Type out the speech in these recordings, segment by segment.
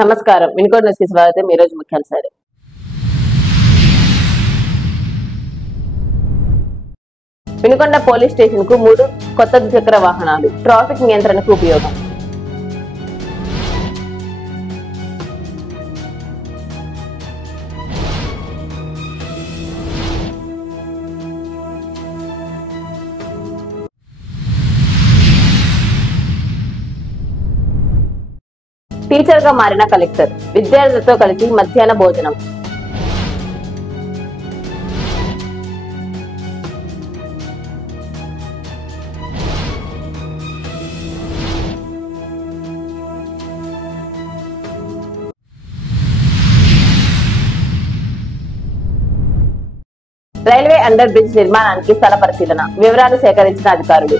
నమస్కారం. వినుకొండ న్యూస్‌కి స్వాగతం. ఈ రోజు ముఖ్యాంశాలు. వినుకొండ పోలీస్ స్టేషన్ కు 3 కొత్త ద్విచక్ర వాహనాలు ట్రాఫిక్ నియంత్రణకు ఉపయోగం. టీచర్ గా మారిన కలెక్టర్ విద్యార్థులతో కలిసి మధ్యాహ్న భోజనం. రైల్వే అండర్ బ్రిడ్జ్ నిర్మాణానికి స్థల పరిశీలన, వివరాలు సేకరించిన అధికారులు.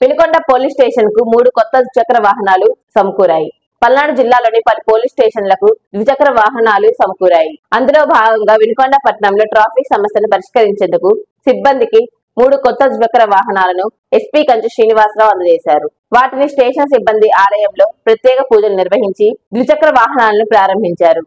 వినుకొండ పోలీస్ స్టేషన్ కు 3 కొత్త ద్విచక్ర వాహనాలు సమకూరాయి. పల్నాడు జిల్లాలోని పలు పోలీస్ స్టేషన్లకు ద్విచక్ర వాహనాలు సమకూరాయి. అందులో భాగంగా వినుకొండ పట్టణంలో ట్రాఫిక్ సమస్యను పరిష్కరించేందుకు సిబ్బందికి 3 కొత్త ద్విచక్ర వాహనాలను ఎస్పీ కంచు శ్రీనివాసరావు అందజేశారు. వాటిని స్టేషన్ సిబ్బంది ఆలయంలో ప్రత్యేక పూజలు నిర్వహించి ద్విచక్ర వాహనాలను ప్రారంభించారు.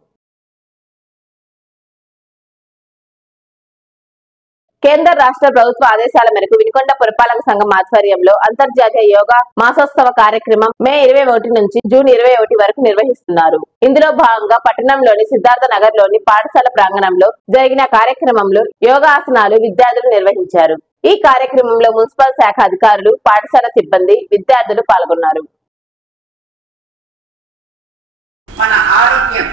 కేంద్ర రాష్ట్ర ప్రభుత్వ ఆదేశాల మేరకు వినుకొండ పురపాలక సంఘం ఆధ్వర్యంలో అంతర్జాతీయ యోగా మాసోత్సవ కార్యక్రమం మే 21 నుంచి జూన్ 21 వరకు నిర్వహిస్తున్నారు. ఇందులో భాగంగా పట్టణంలోని సిద్ధార్థ నగర్ లోని పాఠశాల ప్రాంగణంలో జరిగిన కార్యక్రమంలో యోగాసనాలు విద్యార్థులు నిర్వహించారు. ఈ కార్యక్రమంలో మున్సిపల్ శాఖ అధికారులు, పాఠశాల సిబ్బంది, విద్యార్థులు పాల్గొన్నారు. మన ఆరోగ్యం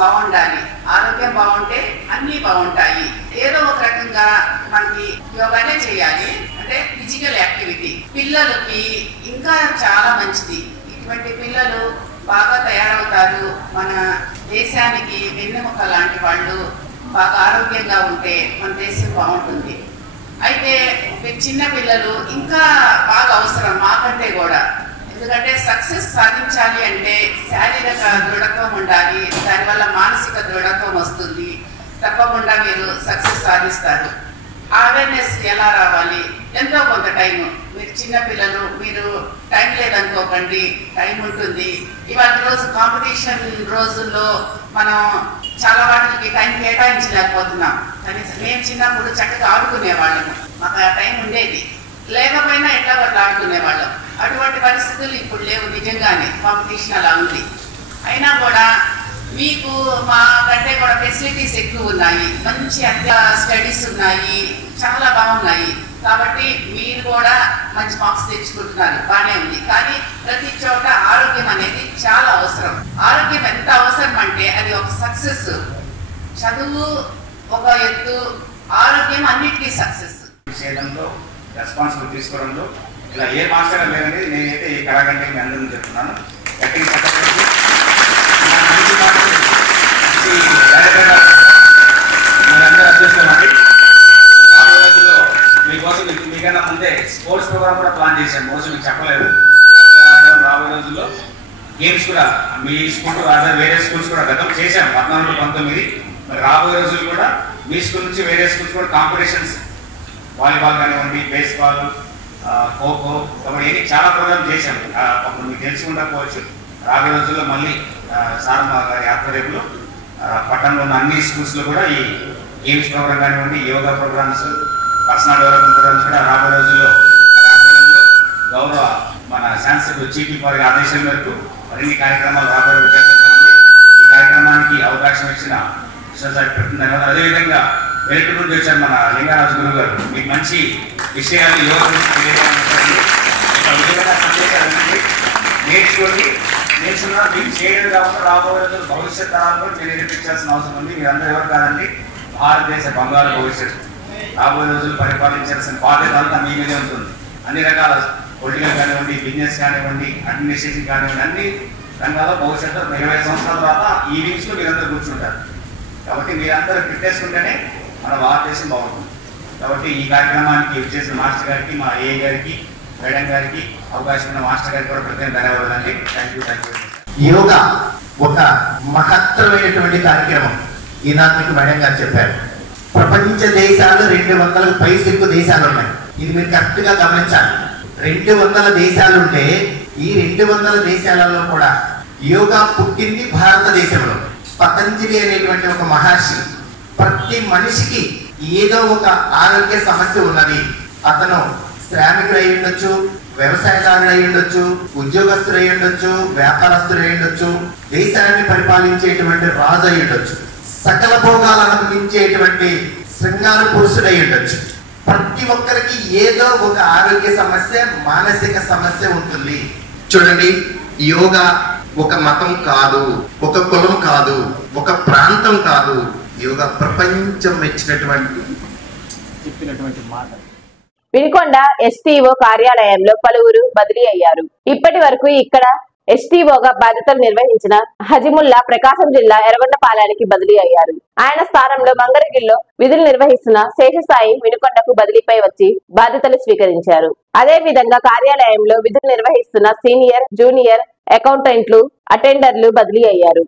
బాగుండాలి. ఆరోగ్యం బాగుంటే అన్ని బాగుంటాయి. ఏదో ఒక రకంగా మనకి యోగానే చేయాలి. అంటే ఫిజికల్ యాక్టివిటీ పిల్లలకి ఇంకా చాలా మంచిది. ఇటువంటి పిల్లలు బాగా తయారవుతారు. మన దేశానికి వెన్నెముక లాంటి వాళ్ళు బాగా ఆరోగ్యంగా ఉంటే మన దేశం బాగుంటుంది. అయితే చిన్న పిల్లలు ఇంకా బాగా అవసరం మాకంటే కూడా. ఎందుకంటే సక్సెస్ సాధించాలి అంటే శారీరక దృఢత్వం ఉండాలి. దానివల్ల మానసిక దృఢత్వం వస్తుంది. తప్పకుండా మీరు సక్సెస్ సాధిస్తారు. అవేర్నెస్ ఎలా రావాలి? ఎంతో కొంత టైం. మీరు చిన్నపిల్లలు, మీరు టైం లేదనుకోకండి, టైం ఉంటుంది. ఇవాళ రోజు కాంపిటీషన్ రోజుల్లో మనం చాలా వాటికి టైం కేటాయించలేకపోతున్నాం. కనీసం మేము చిన్నప్పుడు చక్కగా ఆడుకునేవాళ్ళము. మాకు ఆ టైం ఉండేది. లేకపోయినా ఎట్లా వాళ్ళు ఆడుకునేవాళ్ళం. అటువంటి పరిస్థితులు ఇప్పుడు లేవు. నిజంగానే కాంపిటీషన్ అలా ఉంది. అయినా కూడా మీకు మా కంటే కూడా ఫెసిలిటీస్ ఎక్కువ ఉన్నాయి. మంచి స్టడీస్ ఉన్నాయి, చాలా బాగున్నాయి. కాబట్టి మీరు కూడా మంచి మార్క్స్ తెచ్చుకుంటున్నారు, బాగానే ఉంది. కానీ ప్రతి చోట ఆరోగ్యం అనేది చాలా అవసరం. ఆరోగ్యం ఎంత అవసరం అంటే అది ఒక సక్సెస్. చదువు ఒక ఎత్తు, ఆరోగ్యం అన్నిటికీ సక్సెస్. రెస్పాన్సిబిలిటీ తీసుకోవడంలో ఇలా ఏ మాస్టర్ లేదని నేనైతే ఈ కళాకంటే మీ అందరినీ చెప్తున్నాను. మీరందరూ అదృష్టమండి. రాబోయే రోజుల్లో మీకోసం మీకన్నా ముందే స్పోర్ట్స్ ప్రోగ్రామ్ కూడా ప్లాన్ చేశాను. రోజు మీకు చెప్పలేదు. రాబోయే రోజుల్లో గేమ్స్ కూడా మీ స్కూల్ వేరే స్కూల్స్ కూడా గతం చేశాను 14-19. మరి రాబోయే రోజులు కూడా మీ స్కూల్ నుంచి వేరే స్కూల్స్ కూడా కాంపిటీషన్స్, వాలీబాల్ కానివ్వండి, బేస్బాల్, ఖోఖో, కబడ్డీ, చాలా ప్రోగ్రామ్ చేశాను. అప్పుడు మీకు తెలుసుకుండకపోవచ్చు. రాబోయే రోజుల్లో మళ్ళీ సారమ్మ గారి ఆధ్వర్యంలో పట్టణంలో ఉన్న అన్ని స్కూల్స్లో కూడా ఈ గేమ్స్ ప్రోగ్రామ్ కానివ్వండి, yoga programs, personal development programs కూడా రాబోయే రోజుల్లో గౌరవ మన శాసనసభ్యులు చీఫ్ వారి ఆదేశాల మేరకు మరిన్ని కార్యక్రమాలు రాబోయే చేస్తున్నామండి. ఈ కార్యక్రమానికి అవకాశం ఇచ్చిన కృష్ణసారి పెట్టిన ధన్యవాదాలు. అదేవిధంగా వెనక నుండి వచ్చారు మన లింగరాజు గురువు గారు. మీకు మంచి విషయాలు యోగ గురించి సందేశాలు నేర్చుకోండి. నేర్చుకున్నా మీకు చేయడం కాకుండా రాబోయే రోజులు భవిష్యత్ తరాలు కూడా మీరు నేర్పించాల్సిన అవసరం ఉంది. మీరందరూ ఎవరు కాదండి, భారతదేశ బంగారు భవిష్యత్తు. రాబోయే రోజులు పరిపాలించాల్సిన బాధ్యత అంతా మీ మీదే ఉంటుంది. అన్ని రకాల పొలిటికల్ కానివ్వండి, బిజినెస్ కానివ్వండి, అడ్మినిస్ట్రేషన్ కానివ్వండి, అన్ని రంగాల్లో భవిష్యత్తు 20 సంవత్సరాల తర్వాత ఈ వింగ్స్లో మీరందరూ కూర్చుంటారు. కాబట్టి మీరందరూ పెట్టేసుకుంటేనే మన భారతదేశం బాగుంటుంది. కాబట్టి ఈ కార్యక్రమానికి వచ్చేసిన మాస్టర్ గారికి, మా ఏ గారికి, మేడం గారికి, అవకాశం ఉన్న మాస్టర్ గారికి కూడా ప్రత్యేక ధన్యవాదాలండి. Thank you. యోగా ఒక మహత్తరమైనటువంటి కార్యక్రమం. ఈనాడు మీకు మేడం గారు చెప్పారు. ప్రపంచ దేశాలు 200 పైసలకు దేశాలు ఉన్నాయి. ఇది మీరు కరెక్ట్ గా గమనించాలి. 200 దేశాలు ఉంటే ఈ 200 దేశాలలో కూడా యోగా పుట్టింది భారతదేశంలో. పతంజలి అనేటువంటి ఒక మహర్షి ప్రతి మనిషికి ఏదో ఒక ఆరోగ్య సమస్య ఉన్నది. అతను శ్రామికుడు అయి ఉండొచ్చు, వ్యవసాయదారుడు అయి ఉండొచ్చు, ఉద్యోగస్తుడు అయి ఉండొచ్చు, వ్యాపారస్తుడు అయి ఉండొచ్చు, దేశాన్ని పరిపాలించేటువంటి రాజు అయి ఉండొచ్చు, సకల భోగాలు అనుభవించేటువంటి శృంగార పురుషుడు అయి ఉండొచ్చు. ప్రతి ఒక్కరికి ఏదో ఒక ఆరోగ్య సమస్య, మానసిక సమస్య ఉంటుంది. చూడండి, యోగా ఒక మతం కాదు, ఒక కులం కాదు, ఒక ప్రాంతం కాదు. యోగా ప్రపంచం మెచ్చినటువంటి చెప్పినటువంటి మాట. వినుకొండ ఎస్టీఓ కార్యాలయంలో పలువురు బదిలీ అయ్యారు. ఇప్పటి వరకు ఇక్కడ ఎస్టీఓగా బాధ్యతలు నిర్వహించిన హజిముల్లా ప్రకాశం జిల్లా ఎర్రగొండపాలెనికి బదిలీ అయ్యారు. ఆయన స్థానంలో మంగళగిరిలో విధులు నిర్వహిస్తున్న శేషసాయి వినుకొండకు బదిలీపై వచ్చి బాధ్యతలు స్వీకరించారు. అదే విధంగా కార్యాలయంలో విధులు నిర్వహిస్తున్న సీనియర్, జూనియర్ అకౌంటెంట్లు, అటెండర్లు బదిలీ అయ్యారు.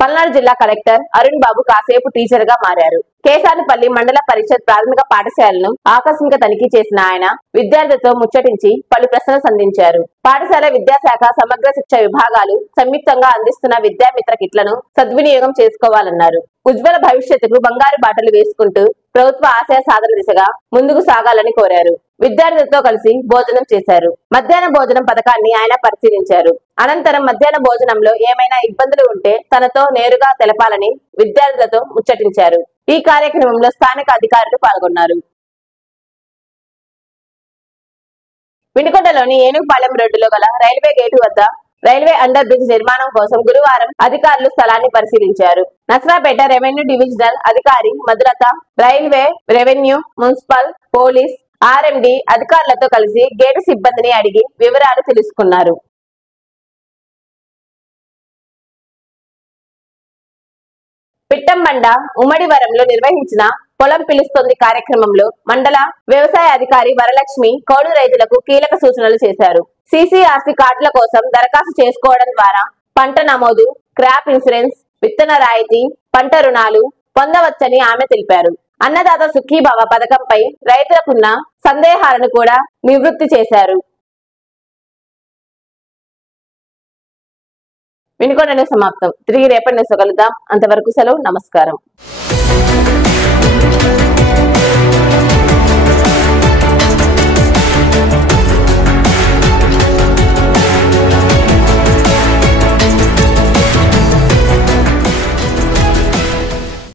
పల్నాడు జిల్లా కలెక్టర్ అరుణ్ బాబు కాసేపు టీచర్ గా మారారు. కేసానిపల్లి మండల పరిషత్ ప్రాథమిక పాఠశాలను ఆకస్మిక తనిఖీ చేసిన ఆయన విద్యార్థులతో ముచ్చటించి పలు ప్రశ్నలు సంధించారు. పాఠశాల విద్యాశాఖ సమగ్ర శిక్ష విభాగాలు సంయుక్తంగా అందిస్తున్న విద్యామిత్ర కిట్లను సద్వినియోగం చేసుకోవాలన్నారు. ఉజ్వల భవిష్యత్తుకు బంగారు బాటలు వేసుకుంటూ ప్రభుత్వ ఆశయ సాధన దిశగా ముందుకు సాగాలని కోరారు. విద్యార్థులతో కలిసి భోజనం చేశారు. మధ్యాహ్న భోజనం పథకాన్ని ఆయన పరిశీలించారు. అనంతరం మధ్యాహ్న భోజనంలో ఏమైనా ఇబ్బందులు ఉంటే తనతో నేరుగా తెలపాలని విద్యార్థులతో ముచ్చటించారు. ఈ కార్యక్రమంలో స్థానిక అధికారులు పాల్గొన్నారు. వినుకొండలోని ఏనుగుపాలెం రోడ్డులో గల రైల్వే గేటు వద్ద రైల్వే అండర్ బ్రిడ్జ్ నిర్మాణం కోసం గురువారం అధికారులు స్థలాన్ని పరిశీలించారు. నసరాపేట రెవెన్యూ డివిజనల్ అధికారి Madhulata, railway, revenue, municipal, police, R M D అధికారులతో కలిసి గేటు సిబ్బందిని అడిగి వివరాలు తెలుసుకున్నారు. పిట్టంబండ ఉమ్మడివరంలో నిర్వహించిన పొలం పిలుస్తోంది కార్యక్రమంలో మండల వ్యవసాయ అధికారి వరలక్ష్మి కౌలు రైతులకు కీలక సూచనలు చేశారు. సిసిఆర్సి కార్డుల కోసం దరఖాస్తు చేసుకోవడం ద్వారా పంట నమోదు, క్రాప్ ఇన్సూరెన్స్, విత్తన రాయితీ, పంట రుణాలు పొందవచ్చని ఆమె తెలిపారు. అన్నదాత సుఖీభవ పథకంపై రైతులకున్న సందేహాలను కూడా నివృత్తి చేశారు. వినుకొండ సమాప్తం. తిరిగి రేపటి న్యూస్ కలుద్దాం. అంతవరకు సెలవు. నమస్కారం.